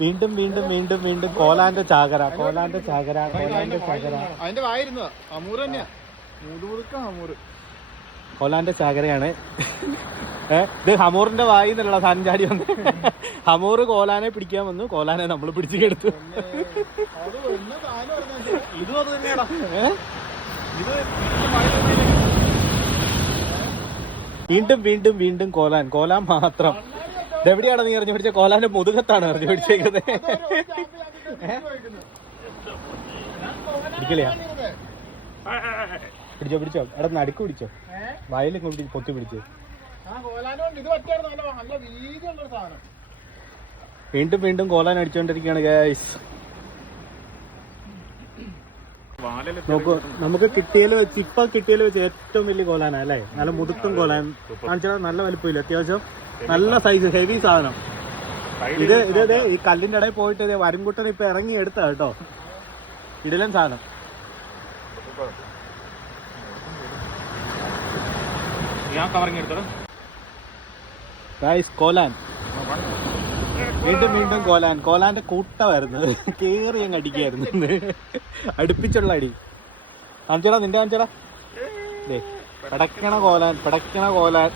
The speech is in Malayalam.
വീണ്ടും വീണ്ടും വീണ്ടും വീണ്ടും കോലാന്റെ ചാകര, കോലാന്റെ ചാകര, കോലാന്റെ ചാകര. അതിന്റെ വായിരുന്നു അമൂറ് തന്നെയാ, മൂതുമുറുക്ക അമൂറ്. കോലാന്റെ ചാകരയാണ്. ഇത് ഹമൂറിന്റെ വായി എന്നുള്ള സാധനം ചാടി വന്ന് ഹമൂറ് കോലാനെ പിടിക്കാൻ വന്നു, കോലാനെ നമ്മൾ പിടിച്ചു കെടുത്തു. ഇതും അത് തന്നെയാടാ. വീണ്ടും വീണ്ടും വീണ്ടും കോലാൻ, കോലാൻ മാത്രം. ഇതെവിടെയാണ് നീ എറിഞ്ഞു പിടിച്ച? കോലാന്റെ മുതുകത്താണ് എറിഞ്ഞു പിടിച്ചേക്കുന്നത്. പിടിക്കലയാ? പിടിച്ചോ പിടിച്ചോ, എടാ നടുക്ക് പിടിച്ചോ, വയലിൽ കൊണ്ട് പൊത്തി പിടിച്ചോ. വീണ്ടും വീണ്ടും കോലാൻ അടിച്ചോണ്ടിരിക്കുകയാണ് ഗൈസ്. നോക്കൂ, നമുക്ക് കിട്ടിയതിൽ വെച്ച്, ഇപ്പൊ കിട്ടിയതിൽ വെച്ച് ഏറ്റവും വലിയ കോലാനാ അല്ലേ? നല്ല മുതുക്കും കോലാൻ കാണിച്ചാൽ നല്ല വലിപ്പമില്ല, അത്യാവശ്യം നല്ല സൈസ്, ഹെവി സാധനം. ഇത് ഈ കല്ലിന്റെ ഇടയിൽ പോയിട്ട് വരൻകുട്ടൻ ഇപ്പൊ ഇറങ്ങി എടുത്ത കേട്ടോ, ഇടലൻ സാധനം. ഗൈസ് കോലാൻ, വീണ്ടും വീണ്ടും കോലാൻ. കോലാന്റെ കൂട്ടമായിരുന്നു, കേറി അങ്ങ് അടിക്കായിരുന്നു. അടുപ്പിച്ചുള്ള അടി. കാണിച്ചടാ, നിന്റെ കാണിച്ചടാ. പടക്കണ കോലാൻ, പടക്കണ കോലാൻ.